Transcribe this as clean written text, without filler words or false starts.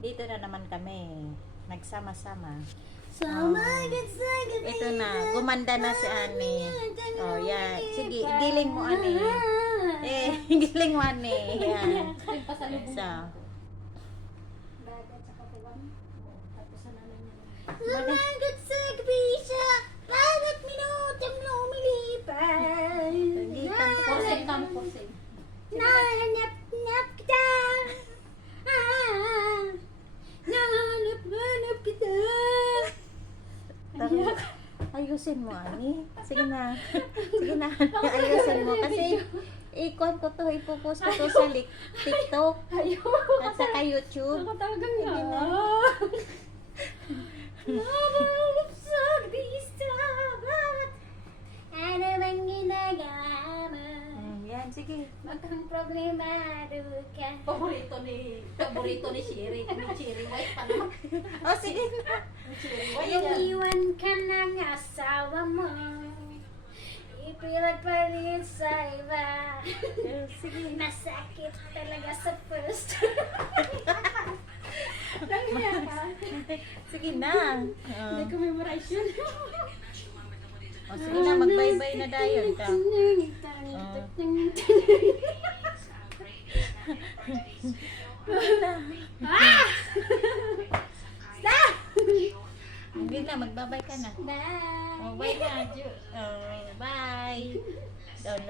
Dito na naman kami. Nagsama-sama. Ito Ito na. Gumanda na si Ani. Oh, yan. Sige, giling mo, Ani. Giling mo, Ani. Yan. So. Sumagat sa kabisa, bawat minutong lumilipas. Nahanap-hanap kita. Nahanap-hanap kita. Ayusin mo, Ani. Sige na. Sige na. Ayusin mo. Kasi, ikon ko to, ipopost ko to sa TikTok. At saka YouTube. Nakatawagan nga. Sige na. Sumagat sa kabisa, ano bang ginagawa mo? Yan, sige. Magkang problemado ka. Paborito ni Sherry. Ni Sherry White pa naman. Oh, sige na. Sherry White yan. Iniwan ka ng asawa mo. Ipilat pa rin sa iba. Sige. Masakit talaga sa first. Nangyaya ka? Sige na. Hindi ko memorize yun. Oh, sige na, mag-bye-bye na tayo. Ah! Stop! Hindi na, magbabay ka na. Bye! Oh, bye na. Bye. Download.